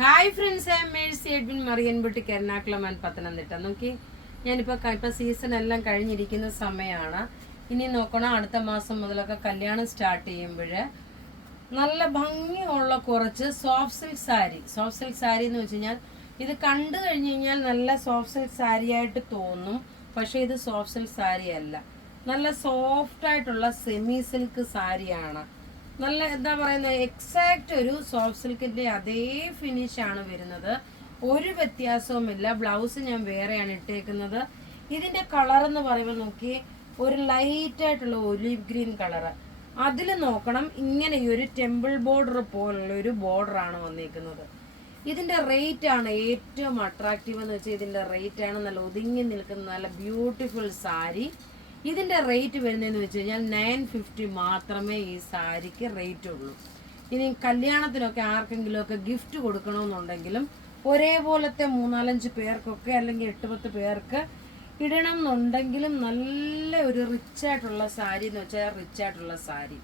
Hi friends, I am Mercy Edwin Mariyanputti Ernakulam and Pathanamthitta. നോക്കി, ഞാനിപ്പോൾ season എല്ലാം കഴിഞ്ഞിരിക്കുന്ന സമയമാണ്. ഇനി നോക്കണം, അടുത്ത മാസം മുതലൊക്കെ കല്യാണം സ്റ്റാർട്ട് ചെയ്യുമ്പോൾ നല്ല ഭംഗിയുള്ള കുറച്ച് സോഫ്റ്റ് സിൽക്ക് സാരി എന്ന് വെച്ച് കഴിഞ്ഞാൽ ഇത് കണ്ടു കഴിഞ്ഞ് കഴിഞ്ഞാൽ നല്ല സോഫ്റ്റ് സിൽക്ക് സാരി ആയിട്ട് തോന്നും. പക്ഷേ ഇത് സോഫ്റ്റ് സിൽക്ക് സാരി അല്ല, നല്ല സോഫ്റ്റ് ആയിട്ടുള്ള സെമി സിൽക്ക് സാരിയാണ്. നല്ല എന്താ പറയുന്നത്, എക്സാക്റ്റ് ഒരു സോഫ്റ്റ് സിൽക്കിന്റെ അതേ ഫിനിഷ് ആണ് വരുന്നത്. ഒരു വ്യത്യാസവുമില്ല. ബ്ലൗസ് ഞാൻ വേറെയാണ് ഇട്ടേക്കുന്നത്. ഇതിന്റെ കളർ എന്ന് പറയുമ്പോൾ നോക്കി, ഒരു ലൈറ്റ് ആയിട്ടുള്ള ഒലിവ് ഗ്രീൻ കളറ്. അതിൽ നോക്കണം, ഇങ്ങനെ ഒരു ടെമ്പിൾ ബോർഡർ പോലുള്ള ഒരു ബോർഡറാണ് വന്നിരിക്കുന്നത്. ഇതിന്റെ റേറ്റ് ആണ് ഏറ്റവും അട്രാക്റ്റീവ് എന്ന് വെച്ചാൽ ഇതിന്റെ റേറ്റ് ആണ്. നല്ല ഒതുങ്ങി നിൽക്കുന്ന നല്ല ബ്യൂട്ടിഫുൾ സാരി. ഇതിന്റെ റേറ്റ് വരുന്നതെന്ന് വെച്ച് കഴിഞ്ഞാൽ 950 മാത്രമേ ഈ സാരിക്ക് റേറ്റ് ഉള്ളൂ. ഇനി കല്യാണത്തിനൊക്കെ ആർക്കെങ്കിലും ഒക്കെ ഗിഫ്റ്റ് കൊടുക്കണമെന്നുണ്ടെങ്കിലും ഒരേപോലത്തെ 3-4 പേർക്കൊക്കെ അല്ലെങ്കിൽ 8-10 പേർക്ക് ഇടണം എന്നുണ്ടെങ്കിലും നല്ല ഒരു റിച്ച് ആയിട്ടുള്ള സാരി എന്ന് വെച്ചാൽ റിച്ച് ആയിട്ടുള്ള സാരി.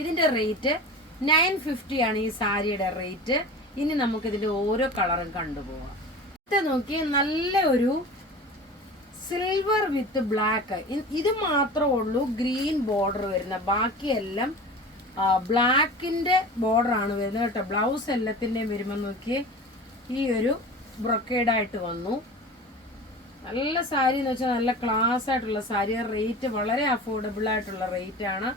ഇതിന്റെ റേറ്റ് 950 ആണ് ഈ സാരിയുടെ റേറ്റ്. ഇനി നമുക്കിതിന്റെ ഓരോ കളറും കണ്ടുപോകാം. ഇത് നോക്കി, നല്ല ഒരു സിൽവർ വിത്ത് ബ്ലാക്ക്. ഇത് മാത്രമേ ഉള്ളൂ ഗ്രീൻ ബോർഡർ വരുന്ന. ബാക്കിയെല്ലാം ബ്ലാക്കിന്റെ ബോർഡർ ആണ് വരുന്നത് കേട്ടോ. ബ്ലൗസ് എല്ലാത്തിൻ്റെയും വരുമ്പോൾ നോക്കി, ഈ ഒരു ബ്രൊക്കേഡായിട്ട് വന്നു. നല്ല സാരി എന്ന് വെച്ചാൽ നല്ല ക്ലാസ് ആയിട്ടുള്ള സാരി. റേറ്റ് വളരെ അഫോർഡബിൾ ആയിട്ടുള്ള റേറ്റ് ആണ്.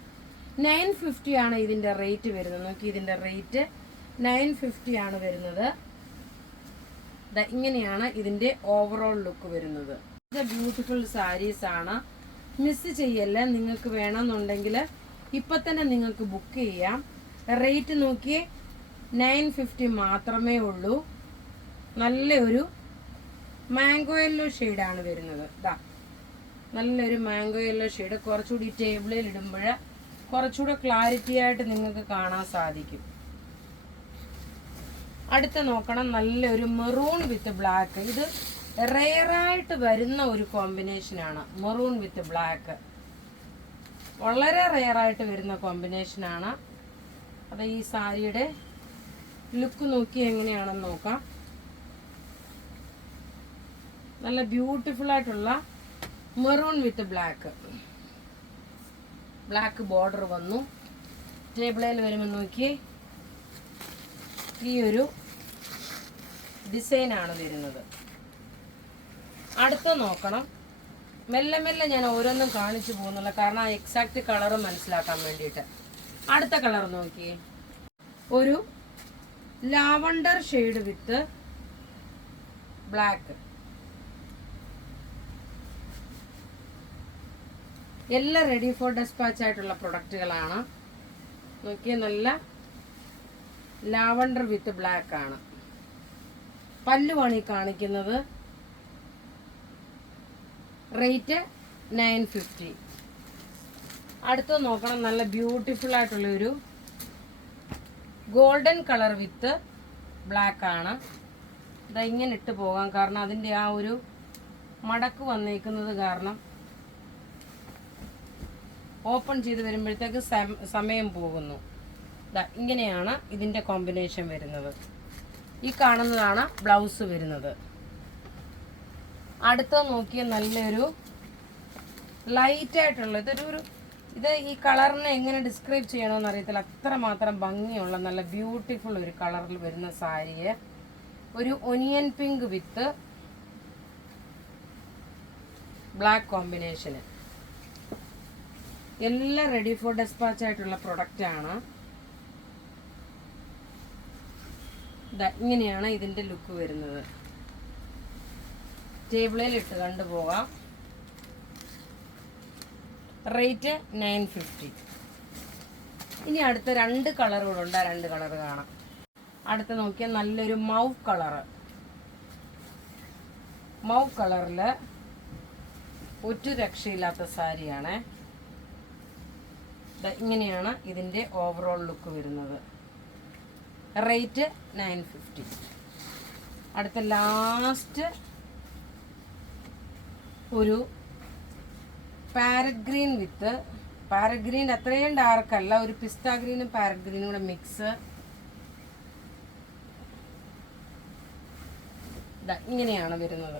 950 ആണ് ഇതിന്റെ റേറ്റ് വരുന്നത്. നോക്കി, ഇതിന്റെ റേറ്റ് 950 ആണ് വരുന്നത്. ഇങ്ങനെയാണ് ഇതിന്റെ ഓവറോൾ ലുക്ക് വരുന്നത്. ഇത് ബ്യൂട്ടിഫുൾ സാരീസ് ആണ്, മിസ് ചെയ്യല്ല. നിങ്ങൾക്ക് വേണമെന്നുണ്ടെങ്കിൽ ഇപ്പൊ തന്നെ നിങ്ങൾക്ക് ബുക്ക് ചെയ്യാം. റേറ്റ് നോക്കിയേ, 950 മാത്രമേ ഉള്ളൂ. നല്ലൊരു മാംഗോ യെല്ലോ ഷെയ്ഡാണ് വരുന്നത്. നല്ലൊരു മാംഗോ യെല്ലോ ഷെയ്ഡ്. കുറച്ചുകൂടി ടേബിളിൽ ഇടുമ്പോൾ കുറച്ചുകൂടെ ക്ലാരിറ്റി ആയിട്ട് നിങ്ങൾക്ക് കാണാൻ സാധിക്കും. അടുത്ത നോക്കണം, നല്ലൊരു മെറൂൺ വിത്ത് ബ്ലാക്ക്. ഇത് റെയറായിട്ട് വരുന്ന ഒരു കോമ്പിനേഷനാണ്. മെറൂൺ വിത്ത് ബ്ലാക്ക് വളരെ റെയറായിട്ട് വരുന്ന കോമ്പിനേഷനാണ്. അത് ഈ സാരിയുടെ ലുക്ക് നോക്കി എങ്ങനെയാണെന്ന് നോക്കാം. നല്ല ബ്യൂട്ടിഫുൾ ആയിട്ടുള്ള മെറൂൺ വിത്ത് ബ്ലാക്ക്. ബ്ലാക്ക് ബോർഡർ വന്നു. ടേബിളിൽ വരുമ്പോൾ നോക്കി, ഈ ഒരു ഡിസൈനാണ് വരുന്നത്. അടുത്ത നോക്കണം, മെല്ലെ മെല്ലെ ഞാൻ ഓരോന്നും കാണിച്ചു പോകുന്നില്ല, കാരണം ആ എക്സാക്ട് കളർ മനസ്സിലാക്കാൻ വേണ്ടിയിട്ട്. അടുത്ത കളർ നോക്കിയേ, ഒരു ലാവണ്ടർ ഷെയ്ഡ് വിത്ത് ബ്ലാക്ക്. എല്ലാം റെഡി ഫോർ ഡെസ്പാച്ച് ആയിട്ടുള്ള പ്രൊഡക്റ്റുകളാണ്. നോക്കിയേ, നല്ല ലാവണ്ടർ വിത്ത് ബ്ലാക്ക് ആണ്. പല്ലുമാണ് ഈ കാണിക്കുന്നത്. റേറ്റ് 950. അടുത്ത് നോക്കണം, നല്ല ബ്യൂട്ടിഫുൾ ആയിട്ടുള്ള ഒരു ഗോൾഡൻ കളർ വിത്ത് ബ്ലാക്ക് ആണ്. ഇതാ ഇങ്ങനെ ഇട്ട് പോകാം, കാരണം അതിൻ്റെ ആ ഒരു മടക്ക് വന്നേക്കുന്നത് കാരണം ഓപ്പൺ ചെയ്ത് വരുമ്പോഴത്തേക്ക് സമയം പോകുന്നു. ഇങ്ങനെയാണ് ഇതിൻ്റെ കോമ്പിനേഷൻ വരുന്നത്. ഈ കാണുന്നതാണ് ബ്ലൗസ് വരുന്നത്. അടുത്ത നോക്കിയ നല്ലൊരു ലൈറ്റ് ആയിട്ടുള്ള ഇത് ഈ കളറിനെ എങ്ങനെ ഡിസ്ക്രൈബ് ചെയ്യണമെന്ന് അറിയത്തില്ല, അത്രമാത്രം ഭംഗിയുള്ള നല്ല ബ്യൂട്ടിഫുൾ ഒരു കളറിൽ വരുന്ന സാരിയെ ഒരു ഒനിയൻ പിങ്ക് വിത്ത് ബ്ലാക്ക് കോമ്പിനേഷന്. എല്ലാം റെഡി ഫോർ ഡെസ്പാച്ച് ആയിട്ടുള്ള പ്രൊഡക്റ്റ് ആണ്. ഇങ്ങനെയാണ് ഇതിന്റെ ലുക്ക് വരുന്നത്. ടേബിളിൽ ഇട്ട് കണ്ടുപോകാം. റേറ്റ് 950. ഇനി അടുത്ത 2 കളർ കൂടെ ഉണ്ട്. 2 കളർ കാണാം. അടുത്ത നോക്കിയാൽ നല്ലൊരു മൗവ് കളറ്. മൗവ് കളറിൽ ഒരു രക്ഷയില്ലാത്ത സാരിയാണ്. ഇങ്ങനെയാണ് ഇതിന്റെ ഓവറോൾ ലുക്ക് വരുന്നത്. റേറ്റ് 950. അടുത്ത ലാസ്റ്റ് ഒരു പാരറ്റ് ഗ്രീൻ വിത്ത് പാരറ്റ് ഗ്രീൻ അത്രയും ഡാർക്ക് അല്ല, ഒരു പിസ്ത ഗ്രീനും പാരറ്റ് ഗ്രീനും കൂടെ മിക്സ്. ഇങ്ങനെയാണ് വരുന്നത്.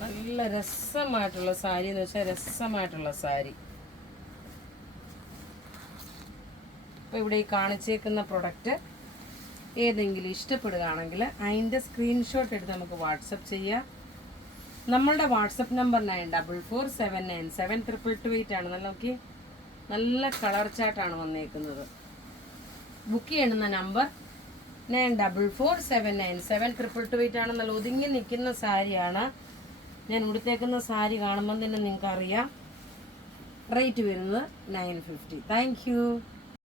നല്ല രസമായിട്ടുള്ള സാരി എന്ന് വെച്ചാൽ രസമായിട്ടുള്ള സാരി. അപ്പോൾ ഇവിടെ ഈ കാണിച്ചേക്കുന്ന പ്രൊഡക്റ്റ് ഏതെങ്കിലും ഇഷ്ടപ്പെടുകയാണെങ്കിൽ അതിൻ്റെ സ്ക്രീൻഷോട്ട് എടുത്ത് നമുക്ക് വാട്സപ്പ് ചെയ്യാം. നമ്മളുടെ വാട്സപ്പ് നമ്പർ 9447972228 ആണ്. നല്ല കളർ ചാർട്ടാണ് വന്നേക്കുന്നത്. ബുക്ക് ചെയ്യുന്ന നമ്പർ 9447972228 ആണ്. നല്ല ഒതുങ്ങി നിൽക്കുന്ന സാരിയാണ്. ഞാൻ ഉടുത്തേക്കുന്ന സാരി കാണുമ്പോൾ തന്നെ നിങ്ങൾക്ക് അറിയാം. റേറ്റ് വരുന്നത് 950. Thank you.